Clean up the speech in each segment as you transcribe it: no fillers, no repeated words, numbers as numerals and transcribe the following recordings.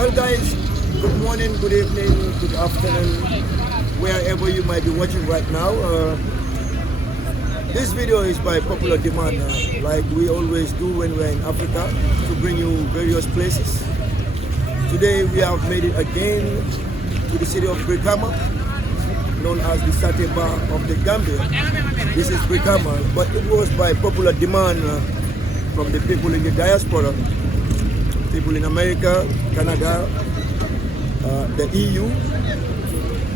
Well guys, good morning, good evening, good afternoon, wherever you might be watching right now. This video is by popular demand, like we always do when we're in Africa, to bring you various places. Today we have made it again to the city of Brikama, known as the Sate Bar of the Gambia. This is Brikama, but it was by popular demand from the people in the diaspora, people in America, Canada, the EU.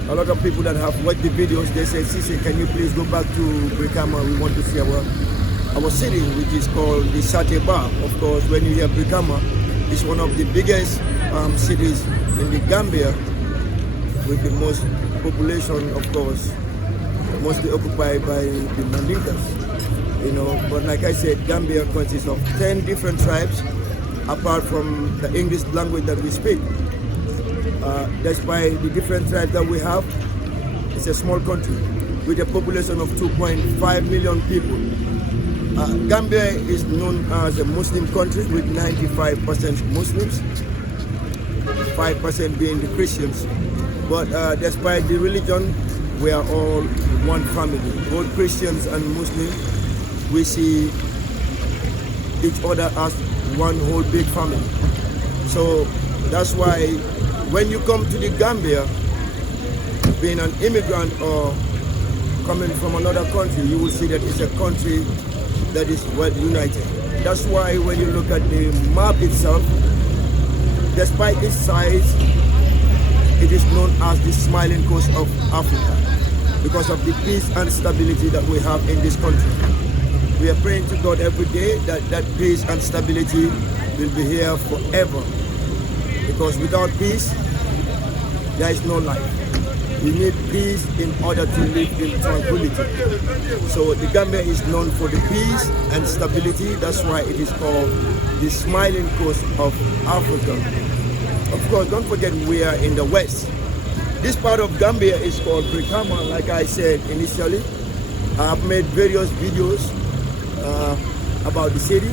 A lot of people that have watched the videos, they say, Sisi, can you please go back to Brikama? We want to see our city, which is called the Sate Bar. Of course, when you hear Brikama, it's one of the biggest cities in the Gambia, with the most population, of course, mostly occupied by the Mandinkas. You know, but like I said, Gambia consists of 10 different tribes, apart from the English language that we speak. Despite the different tribes that we have, it's a small country with a population of 2.5 million people. Gambia is known as a Muslim country with 95% Muslims, 5% being the Christians. But despite the religion, we are all one family. Both Christians and Muslims, we see each other as one whole big family. So that's why when you come to the Gambia, being an immigrant or coming from another country, you will see that it's a country that is well united. That's why when you look at the map itself, despite its size, it is known as the smiling coast of Africa because of the peace and stability that we have in this country. We are praying to God every day that that peace and stability will be here forever, because without peace, there is no life. We need peace in order to live in tranquility. So the Gambia is known for the peace and stability. That's why it is called the smiling coast of Africa. Of course, don't forget we are in the west. This part of Gambia is called Brikama, like I said initially. I have made various videos about the city,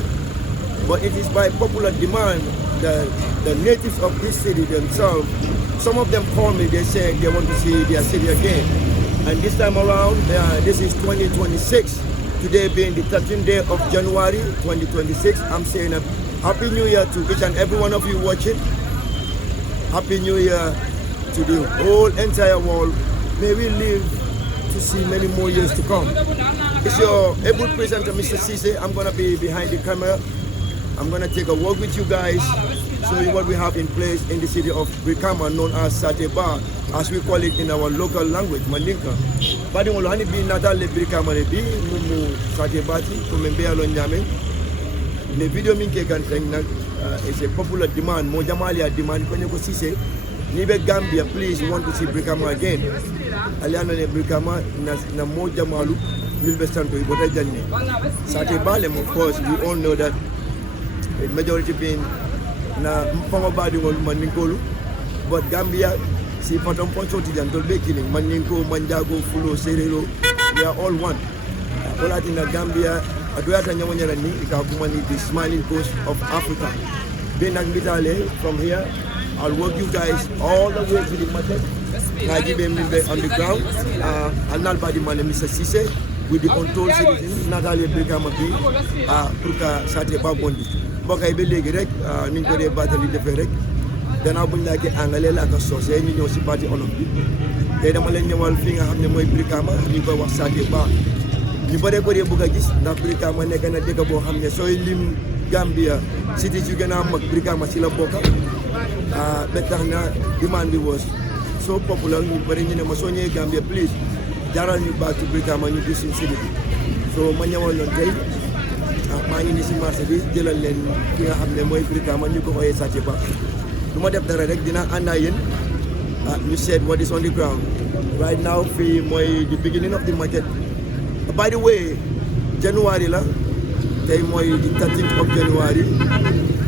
but it is by popular demand that the natives of this city themselves, some of them call me, they say they want to see their city again. And this time around, this is 2026, today being the 13th day of January 2026, I'm saying a Happy New Year to each and every one of you watching. Happy New Year to the whole entire world. May we live to see many more years to come. It's your able presenter, Mr. Cisse. I'm going to be behind the camera. I'm going to take a walk with you guys, show you what we have in place in the city of Brikama, known as Sate Bar, as we call it in our local language, Mandinka. Badi ngolo hani bi natal le Brikama le bi mumu Sate Bati kumembe alo nyame. Le video minke kan teng nak is a popular demand. Mo jamali a demand kwenye ko Cisse. Nibe Gambia, please, we want to see Brikama again. Aliano le Brikama na mo jamalu milbe santo ibota janne. Sate Balem, of course, we all know that the majority being na mpongo badi ngol Mandingkolu, but Gambia si patom poncho ti jantol be killing Mandinko, Manjago, Fulo, Serero, we are all one. All in the Gambia, adoyata nyamonyala ni ikakumani the smiling coast of Africa. Being Nagbitale from here, I'll walk you guys all the way to the market. I give them on the ground. And not by the man, Mr. Cisse, with the control citizens, Natalie Brikama B, Pruka Sate Babondi. Bokay be legi rek niñ ko dé batali defé rek gannaaw buñ la ké angalé la ko sosé ñu ñëw ci parti olof bi té dama leen ñëwal fi nga xamné moy Brikama ñu ko wax Sate Bar ñu bari ko dé bëgg gis ndax Brikama nekk na dëkk bo xamné soy lim Gambia city ci gëna mag Brikama ci la bokka ba tax na demand bi was so popular ñu bari ñu né ma so ñëw Gambia please jaral ñu back to Brikama ñu gis ci city bi so ma ñëwal non tay maa ngi nii si marché bi jëlal leen ki nga xam ne mooy Brikama ñu ko ooyee Sate Bar du ma def dara rek dina ànd ak yéen ñu seet what is on the ground right now. Fii mooy the beginning of the market. By the way, January la tey mooy the 13th of January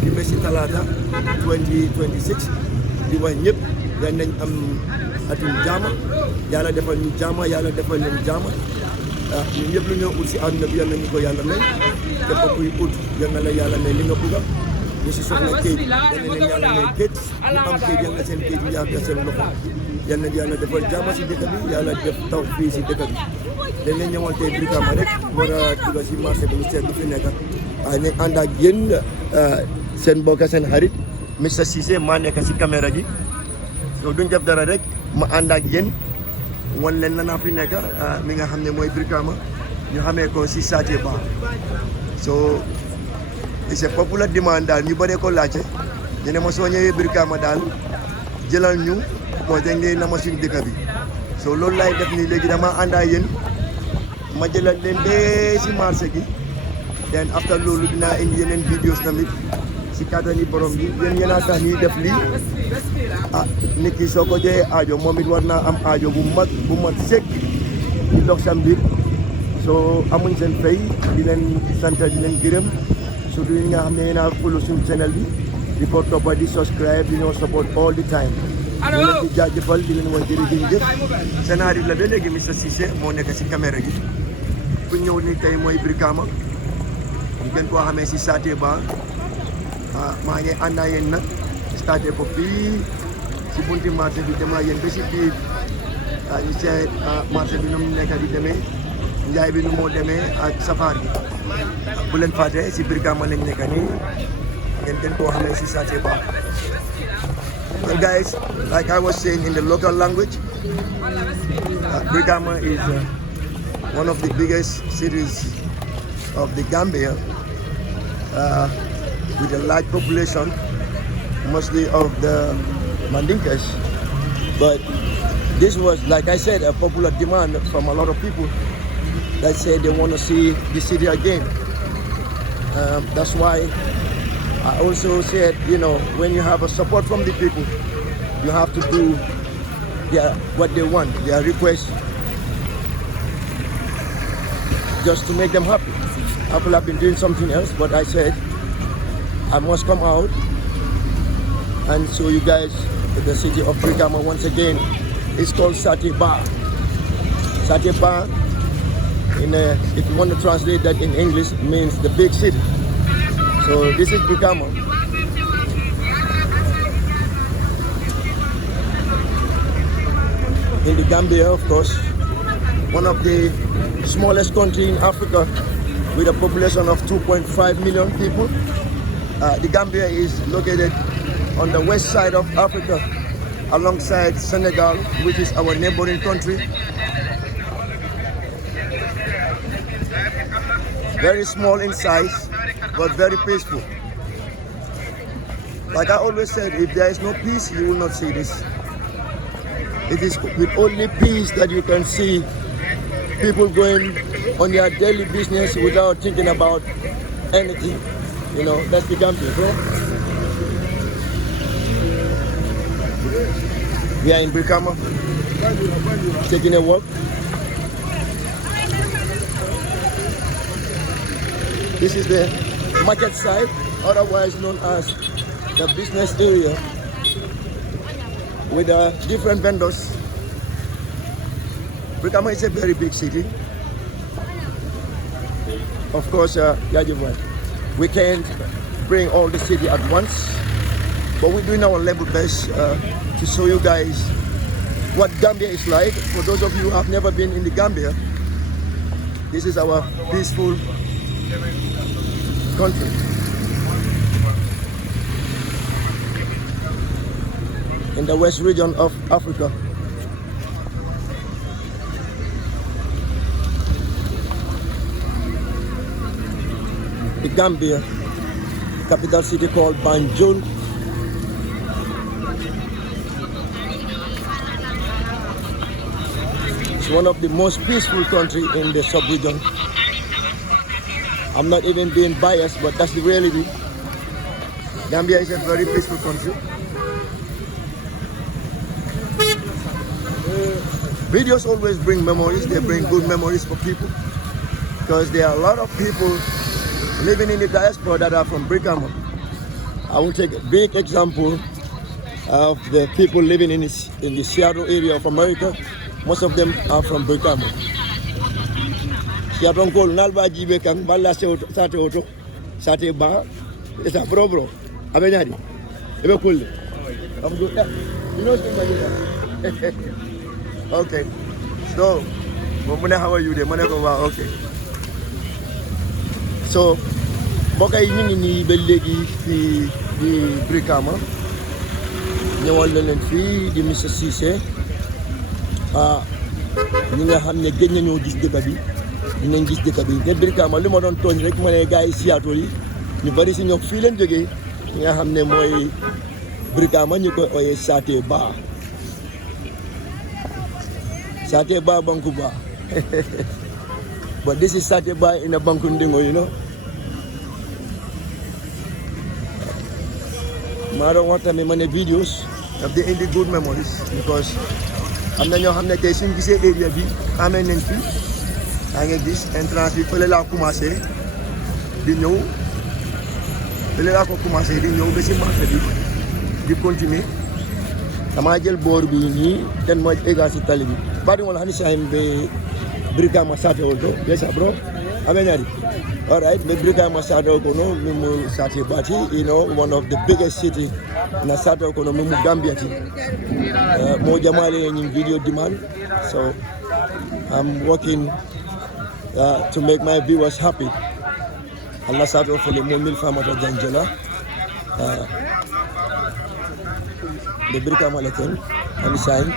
di bési talaata 2026 di wax ñëpp dañ nañ am atum jaama, yàlla defal ñu jaama, yàlla defal leen jaama. ñun ñëpp lu ñoo ut si àdduna bi yal nañu ko yàlla may képp kuy ut yal na la yàlla may li nga bëgg ñu si soxla kayit dana leen yàlla may kayit ñu am kayit yal na seen kayit yi yaakaar seen loxo yal na yàlla defal jàmm si dëkk bi yàlla def taw fii si dëkk bi dañ leen ñëwal tey Brikama rek war a dugg si marché bi ñu seet lu fi nekk waaye ñu ànd ak yéen seen mbokk seen xarit Mr Cissé maa nekk si caméra gi so duñ def dara rek ma ànd ak yéen wan leen lanaa fi nekk mi nga xam ne mooy Brikama ñu xamee ko si Saté Bar so it's a popular demand daal ñu bëree ko laajte ñu ne ma soo ñëwee Brikama daal jëlal ñu moo dañ leen na ma suñu dëkk bi so loolu laay def nii léegi dama ànd ak yéen ma jëlal leen bee si marché gi then after loolu dinaa indi yeneen vidéos tamit si kàttani borom bi yéen a tax ñuy def lii nit ki soo ko joxee aajo moom it war naa am aajo bu mat sëkk di dox sa mbir soo amuñ seen fay di leen sant di leen gërëm surtout yi nga xam ne yéen a follow suñu channel bi di ko toppa di subscribe di ñoo support all the time ñu leen di jaajëfal di leen wax jërëjëf seen xarit la ba léegi Mr Cissé moo nekk si caméra gi fu ñëw ni tey mooy Brikama ñu gën koo xamee si Saté Bar maa ngi ànd ak yéen nag starté ko fii si bunti marché bi dama yéen ba si biir ñu seet marché bi nu mu nekk di demee njaay bi nu moo demee ak safar bi bu leen fàtte si Brikama lañ nekk nii ngeen gën koo xamee si Saté Bar. Well guys, like I was saying in the local language, Brikama is one of the biggest cities of the Gambia with a large population, mostly of the Mandinkas. But this was, like I said, a popular demand from a lot of people that said they want to see the city again. That's why I also said, you know, when you have a support from the people, you have to do what they want, their request, just to make them happy. I could have been doing something else, but I said I must come out and show you guys the city of Brikama once again. It's called Saté Bar. Saté Bar, if you want to translate that in English, means the big city. So this is Brikama. In the Gambia, of course, one of the smallest country in Africa with a population of 2.5 million people. The Gambia is located on the west side of Africa, alongside Senegal, which is our neighboring country. Very small in size, but very peaceful. Like I always said, if there is no peace, you will not see this. It is with only peace that you can see people going on their daily business without thinking about anything. You know, that's the Gambia, bro. We are in Brikama, taking a walk. This is the market side, otherwise known as the business area, with different vendors. Brikama is a very big city. Of course, we can't bring all the city at once, but we're doing our level best to show you guys what Gambia is like. For those of you who have never been in the Gambia, this is our peaceful country. In the west region of Africa. The Gambia, capital city called Banjul. It's one of the most peaceful countries in the sub-region. I'm not even being biased, but that's the reality. Gambia is a very peaceful country. Videos always bring memories. They bring good memories for people, because there are a lot of people living in the diaspora that are from Brikama. I will take a big example of the people living in the Seattle area of America. Most of them are from Brikama. Saté Bar is a bro. Abenyadi. Ebe cool. I'm good. You know something. Okay. So, how are you there? Okay. So, mbokk yi ñu ngi nii ba léegi fii di Brikama ñëwal na leen fii di Mr Cissé ñi nga xam ne gëj nañoo gis dëkk bi dinañ gis dëkk bi te Brikama li ma doon tooñ rek ma ne gars yi Seattle yi ñu bari si ñoom fii leen jógee ñi nga xam ne mooy Brikama ñu koy ooyee Saate Ba Bankuba but this is Saate Ba in a Bankundingo, you know. I don't want to make many videos of the indie good memories because I'm not going to say this area bi amé nañ fi nga gis entrance bi fele la commencé di ñëw fele la ko commencé di ñëw ba ci marché bi di continuer dama jël boor bi nii ten mo égal ci tali bi bari wala hani sayim be Brikama Saate Olto yes bro amé ñari. All right, the Brikama Saate Okono, Mimu Saate Bati, you know, one of the biggest city in the Saate Okono, Mimu Gambia. Mo Jamali in video demand, so I'm working to make my viewers happy. Allah Saate for the Mumil Famata Janjela, the Brikama Latin, and sign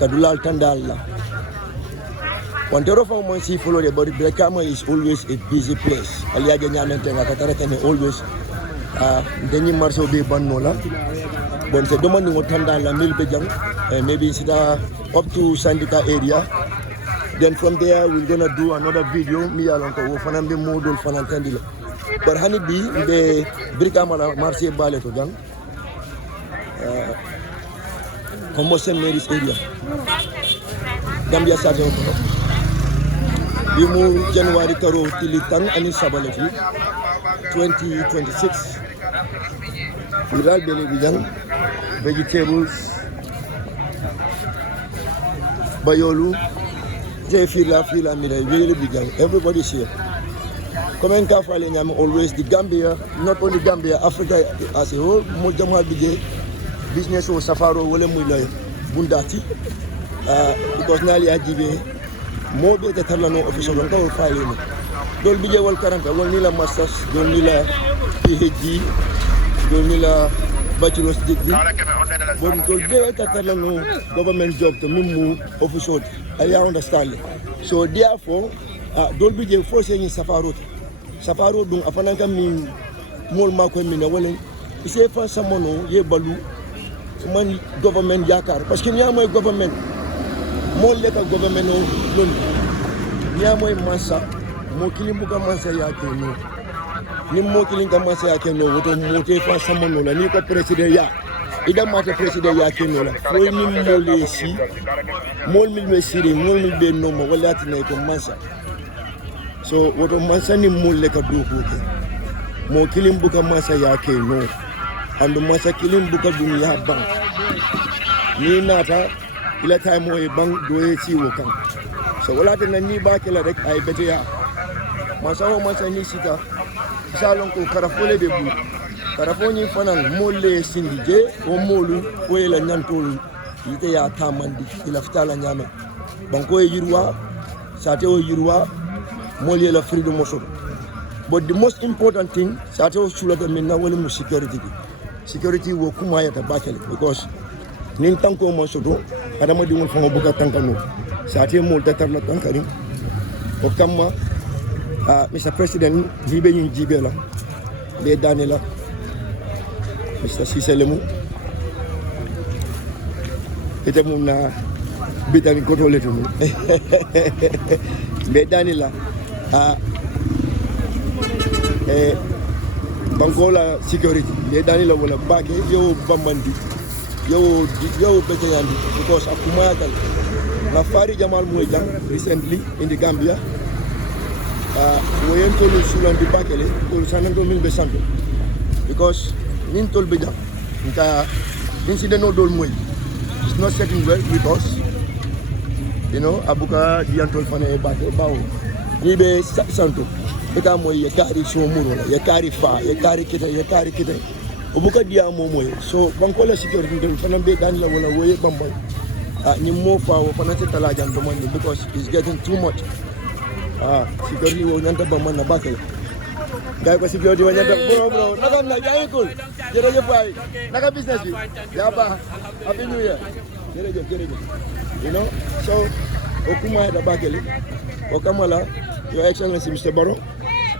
Kadulal Tandala. Wantero from Monsi follow the body, Brikama is always a busy place. Aliaga Nyamentenga Kataraka always Deni Marso be Banola. But the Domani Motanda La Milbejang, maybe it's up to Sandika area. Then from there we're gonna do another video, me along Fanam the Modul Fanantandila. But Honeybee, the Brikama Marse Ballet Gang. Commotion Mary's area. Gambia Saate Okono. Bimu January Karo Tilitang and Sabalati 2026. Without Belebijang, vegetables, Bayolu, Fila, Mida, really began. Everybody's here. Come and Kafali, I'm always the Gambia, not only Gambia, Africa as a whole, Mojamal Bije, business or Safaro, Willemula, Bundati, because Nali Ajibe. More better Talano official on our filing. Don't be well current, don't need a master's, don't need a PhD, don't need a bachelor's degree. But to get a Talano government job to Mumu official, I understand. So therefore, don't be forcing in Safaro. Safaro don't Afanaka mean more Marco Minawelling. He said for someone, ye balu, someone government yakar. Parce que my government. More like a government loan. Niamo masa, mo kilimbuka masa yake no. Ni mo kilinga masa yake no, woto mote fa samono la ni ko president ya. Ida mata president yake no la. Fo ni mo lesi. Mol mil mesiri, mol mil be no mo wala tina ko masa. So woto masa ni mo leka do kote. Mo kilimbuka masa yake no. Ando masa kilimbuka dunia bang. Ni nata ila time mo bang doye ci wokan so wala tan ni ba kala rek ay bete ya masawo masani sita salon ko karafole be bu karafoni fanan molle sindije o molu o ila nyantol yite ya tamandi ila fitala nyama banko e yirwa sate o yirwa molle la freedom moso but the most important thing sate o sulata minna wala mu security wo kuma ya tabakale because nin tanko mo soto adama di mon famo buka tankano sate mo tatarla tankari ko kamma Mr President jibe nyin jibe la be danela Mr Cissé lemu ete mun na bitani ko to letu be danela bankola security be danela wala bage yo bambandi yo better than because Akumatal Lafari Jamal Mojang recently in the Gambia we enter the Sulan di Bakele to Sanando Milbesanto because Nintol Beja incident no dol moy it's not setting well with us, you know. Abuka Diantol Fane Bate Bao Nibe Santo ita moy ye kari so muro ye kari fa ye kari kita obuka dia mo moy so banko la security del fana be dan la wala woye bambay ni mo fa wo fana se tala jam domandi because it's getting too much security wo nyanta bamman na bakay gay ko security wo nyanta bro naka na jaay ko jere bay naka business bi ya ba happy new year jere you know so okuma da bakeli o kamala your excellency Mr. Barrow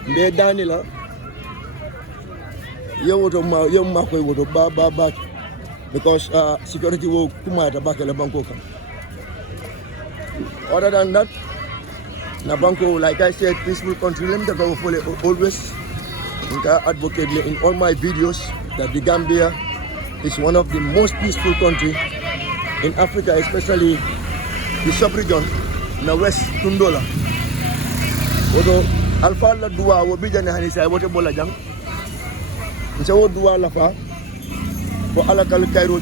mbe danila yewoto ma koy woto ba because security wo kuma da bakela banko kan other than that na banko like I said peaceful country lem da go follow always advocate in all my videos that the Gambia is one of the most peaceful country in Africa, especially the sub-region na West Tundola. Odo alfa la dua wo bijane hani say wote bola jang. Nse wo dua la fa bo ala kal Cairo